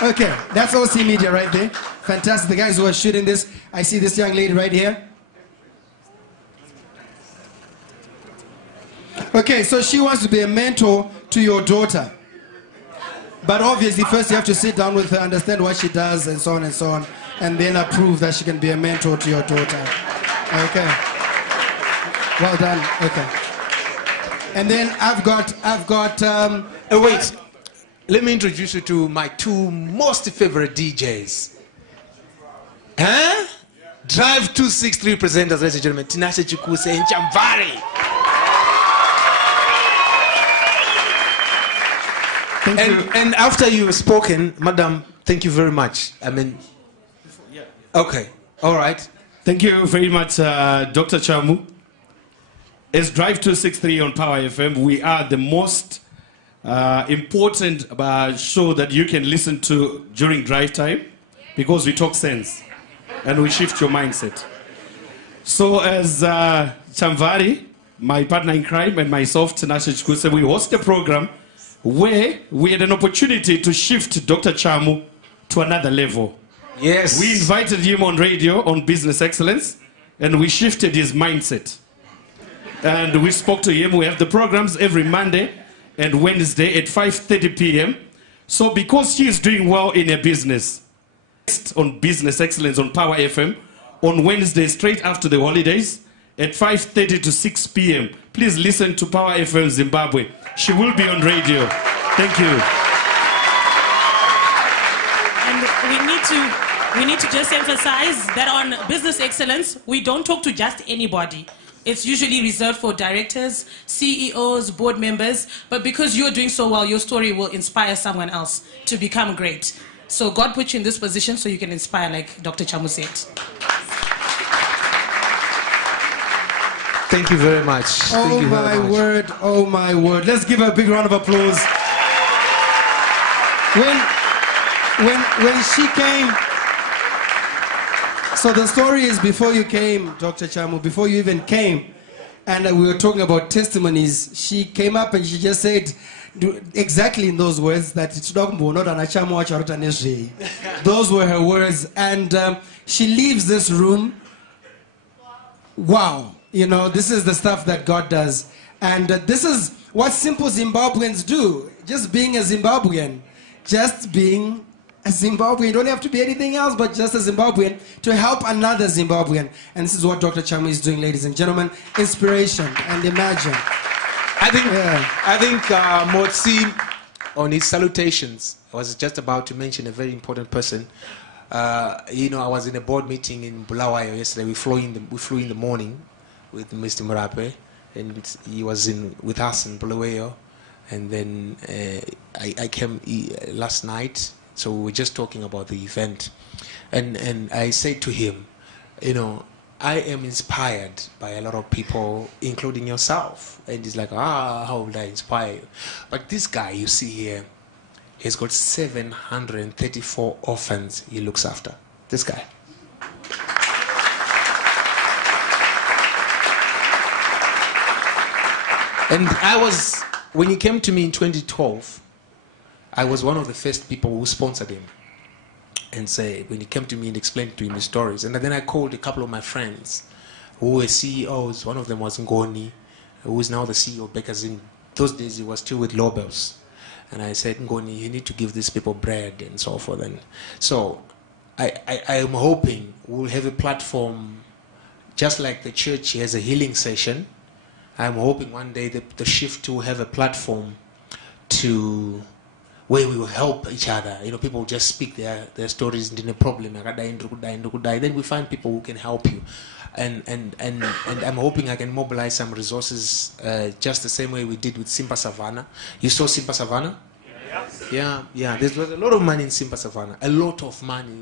Okay, that's OC Media right there. Fantastic. The guys who are shooting this. I see this young lady right here. Okay, so she wants to be a mentor to your daughter. But obviously, first you have to sit down with her, understand what she does, and so on, and then approve that she can be a mentor to your daughter. Okay. Well done. Okay. And then I've got. Wait. Let me introduce you to my two most favorite DJs. Huh? Drive 263 presenters, ladies and gentlemen. Tinashe Chikuse and Chamvari. Thank you. And after you've spoken, madam, thank you very much. I mean, okay, all right. Thank you very much, Dr. Chamu. As Drive 263 on Power FM, we are the most important show that you can listen to during drive time because we talk sense and we shift your mindset. So as Chamvari, my partner in crime, and myself, Tinashe Chikuse, we host a program where we had an opportunity to shift Dr. Chamu to another level. Yes. We invited him on radio on Business Excellence, and we shifted his mindset. And we spoke to him. We have the programs every Monday and Wednesday at 5:30 p.m. So because she is doing well in her business, on Business Excellence on Power FM, on Wednesday, straight after the holidays, at 5:30 to 6 p.m. Please listen to Power FM Zimbabwe. She will be on radio. Thank you. And we need to just emphasize that on Business Excellence, we don't talk to just anybody. It's usually reserved for directors, CEOs, board members. But because you're doing so well, your story will inspire someone else to become great. So God put you in this position so you can inspire, like Dr. Chamu said. Thank you very much. Oh my word, oh my word. Let's give her a big round of applause. When she came, so the story is before you came, Dr. Chamu, before you even came, and we were talking about testimonies, she came up and she just said, exactly in those words, that it's not those were her words, and she leaves this room. Wow. You know, this is the stuff that God does. And this is what simple Zimbabweans do. Just being a Zimbabwean. Just being a Zimbabwean. You don't have to be anything else but just a Zimbabwean to help another Zimbabwean. And this is what Dr. Chamu is doing, ladies and gentlemen. Inspiration and imagine. I think Motsi, on his salutations, was just about to mention a very important person. You know, I was in a board meeting in Bulawayo yesterday. We flew in the morning with Mr. Murape, and he was with us in Bulawayo, and then I came last night, so we were just talking about the event, and I said to him, you know, I am inspired by a lot of people, including yourself, and he's like, how would I inspire you? But this guy you see here, he's got 734 orphans he looks after. This guy. And when he came to me in 2012, I was one of the first people who sponsored him. And when he came to me and explained to him his stories. And then I called a couple of my friends who were CEOs. One of them was Ngoni, who is now the CEO of Bakers. In those days, he was still with Lobels. And I said, Ngoni, you need to give these people bread and so forth. And so I am hoping we'll have a platform, just like the church has a healing session. I'm hoping one day the Shift will have a platform where we will help each other. You know, people will just speak their stories in a problem. Then we find people who can help you. And I'm hoping I can mobilize some resources just the same way we did with Simba Savannah. You saw Simba Savannah? Yeah. There was a lot of money in Simba Savannah. A lot of money.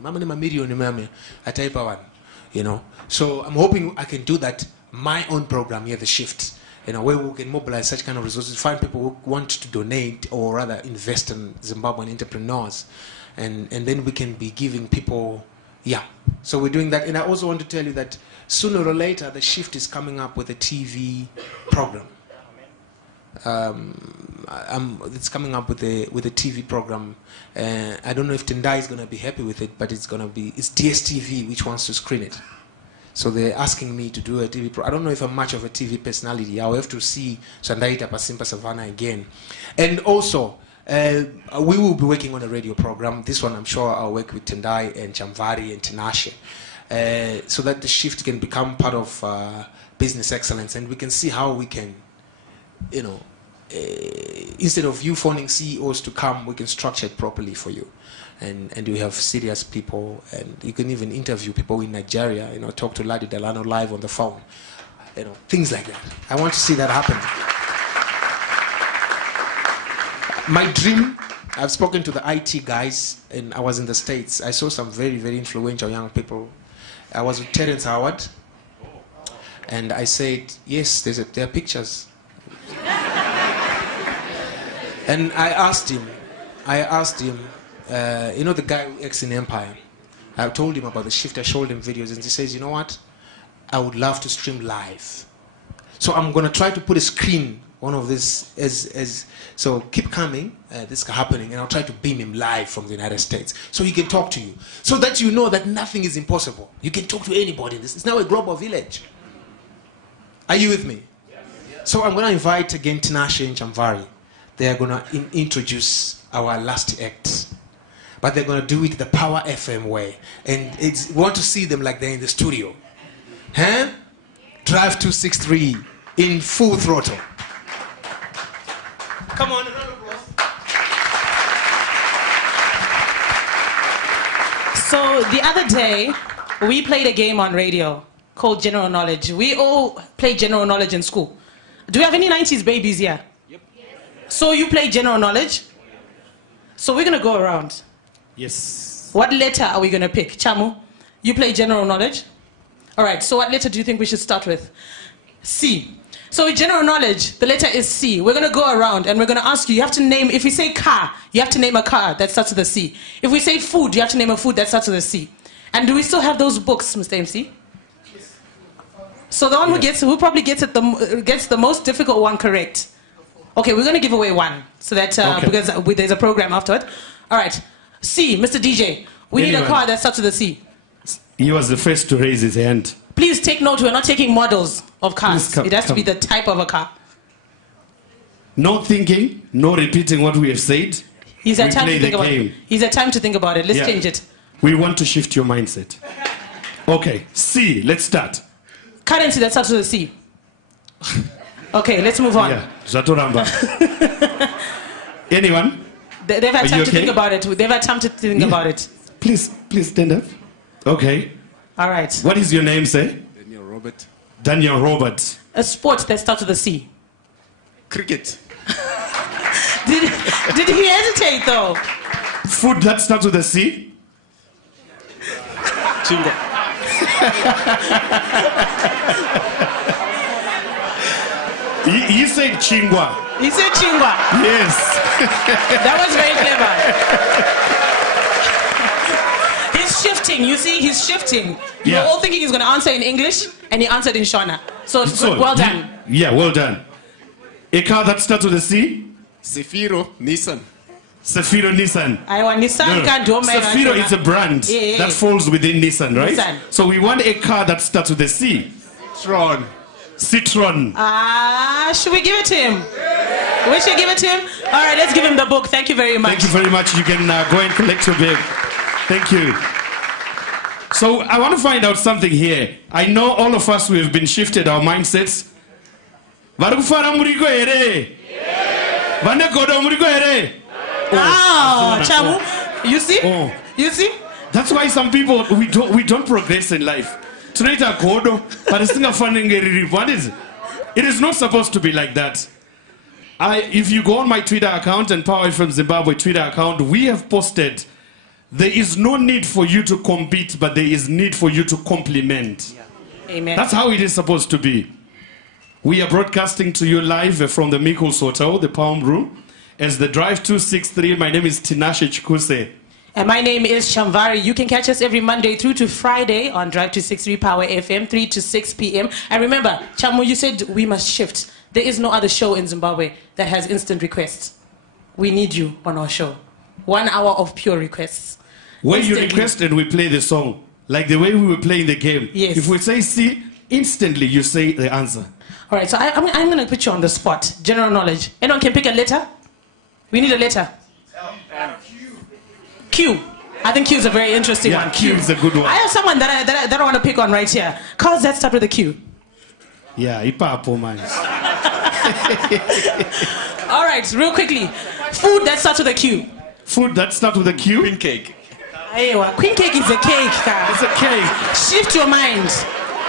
You know. So I'm hoping I can do that, my own program here, The Shift. You know, where we can mobilize such kind of resources, find people who want to donate or rather invest in Zimbabwean entrepreneurs. And then we can be giving people, So we're doing that. And I also want to tell you that sooner or later, The Shift is coming up with a TV program. It's coming up with a TV program. I don't know if Tendai is going to be happy with it, but it's DSTV which wants to screen it. So they're asking me to do a TV program. I don't know if I'm much of a TV personality. I'll have to see Sandaita Pasimpa Savannah again. And also, we will be working on a radio program. This one, I'm sure I'll work with Tendai and Chamvari and Tinashe, so that the shift can become part of business excellence, and we can see how we can, instead of you phoning CEOs to come, we can structure it properly for you. And we have serious people, and you can even interview people in Nigeria, talk to Ladi Delano live on the phone, things like that. I want to see that happen. My dream, I've spoken to the IT guys, and I was in the States. I saw some very, very influential young people. I was with Terence Howard, and I said, yes, there are pictures. And I asked him, the guy who acts in Empire, I told him about the shift, I showed him videos, and he says, you know what, I would love to stream live. So I'm going to try to put a screen, one of this, so keep coming, this is happening, and I'll try to beam him live from the United States, so he can talk to you, so that you know that nothing is impossible. You can talk to anybody. This is now a global village. Are you with me? Yes. So I'm going to invite again Tinashe and Chamvari. They are going to introduce our last act. But they're going to do it the Power FM way. And we want to see them like they're in the studio. Huh? Drive 263 in full throttle. Come on, a round of applause. So the other day, we played a game on radio called General Knowledge. We all played General Knowledge in school. Do we have any 90s babies here? Yep. So you play General Knowledge? So we're going to go around. Yes. What letter are we going to pick? Chamu, you play General Knowledge? All right, so what letter do you think we should start with? C. So with General Knowledge, the letter is C. We're going to go around and we're going to ask you have to name, if we say car, you have to name a car that starts with a C. If we say food, you have to name a food that starts with a C. And do we still have those books, Mr. MC? So the one who probably gets the most difficult one correct. Okay, we're going to give away one, so that because there's a program afterward. All right, C, Mr. DJ, we need a car that starts with a C. He was the first to raise his hand. Please take note, we're not taking models of cars. It has to be the type of a car. No thinking, no repeating what we have said. He's had time to think about it. He's had time to think about it. Let's change it. We want to shift your mindset. Okay, C, let's start. Currency that starts with a C. Okay, let's move on. Yeah, Zatoramba. Anyone? They've had time to think about it. They've had time to think about it. Please stand up. Okay. All right. What is your name, say? Daniel Robert. Daniel Robert. A sport that starts with a C. Cricket. Did he hesitate, though? Food that starts with a C? Chingo. He said chingwa. He said chingwa. Yes. That was very clever. He's shifting. You see, he's shifting. You're all thinking he's going to answer in English, and he answered in Shona. So good. Well done. Yeah, well done. A car that starts with a C? Zafiro Nissan. Zafiro Nissan. I want Nissan. Zafiro is a brand that falls within Nissan, right? Nissan. So we want a car that starts with a C. Citron. Should we give it to him? We should give it to him? All right, let's give him the book. Thank you very much. Thank you very much. You can go and collect your bag. Thank you. So I want to find out something here. I know all of us, we have been shifted our mindsets. Chamu, you see? You see? That's why some people, we don't progress in life. Tonight I godo, but it's not funding. What is it? It is not supposed to be like that. If you go on my Twitter account and Power from Zimbabwe Twitter account, we have posted, there is no need for you to compete, but there is need for you to complement. Yeah. Amen. That's how it is supposed to be. We are broadcasting to you live from the Mikos Hotel, the Palm Room, as the Drive 263. My name is Tinashe Chikuse. And my name is Chamvari. You can catch us every Monday through to Friday on Drive 263 Power FM, 3 to 6 p.m. And remember, Chamu, you said we must shift. there is no other show in Zimbabwe that has instant requests. We need you on our show. 1 hour of pure requests. When Instantly. you request and we play the song, like the way we were playing the game. Yes. If we say C, instantly you say the answer. All right, so I'm going to put you on the spot. General knowledge. Anyone can pick a letter? We need a letter. Q. I think Q is a very interesting one. Q is a good one. I have someone that I want to pick on right here. Cars that start with a Q. Yeah, ipapo man. All right, real quickly. Food that starts with a Q. Food that starts with a Q? Queen cake. Ayewa, queen cake is a cake. It's a cake. Shift your mind.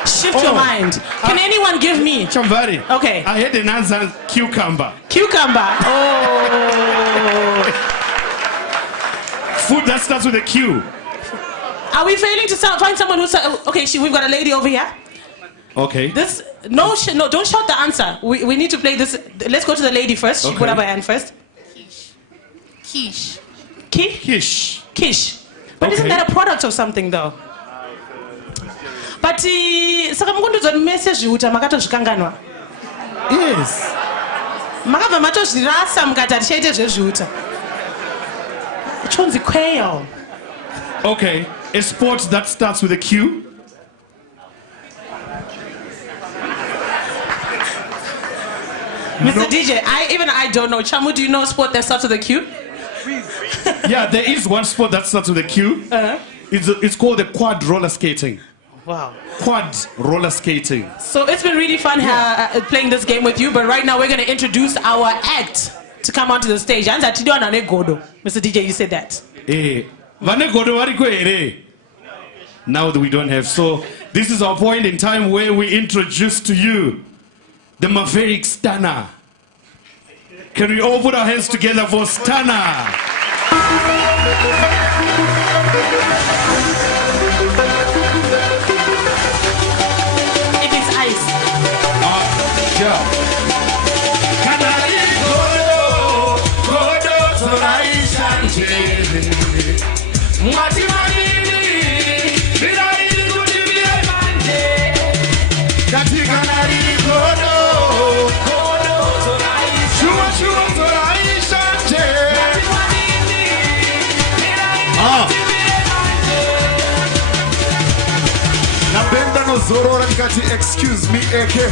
Shift your mind. Can anyone give me? Chamvari. Okay. I had an answer, cucumber. Cucumber. Oh. Food that starts with a Q. Are we failing to find someone who's... Okay, we've got a lady over here. Okay. This... No, don't shout the answer. We need to play this... Let's go to the lady first. She put up her hand first. Quiche. Quiche. Quiche. But isn't that a product of something, though? But... Saka mukunduzwa message uta makatozvikanganwa. Yes. Makabva matozvirasa mukati atichaite zvezviuta. Chonzi quail. Okay. A sport that starts with a Q. Mr. DJ, I don't know. Chamu, do you know a sport that starts with a Q? Yeah, there is one sport that starts with a Q. It's called the quad roller skating. Wow. Quad roller skating. So it's been really fun playing this game with you, but right now we're going to introduce our act to come onto the stage. Mr. DJ, you said that. Now that we don't have. So this is our point in time where we introduce to you the Maverick Stunner. Can we all put our hands together for Stunner? It is ice. Yeah. Napenda no zorora nikati excuse me eke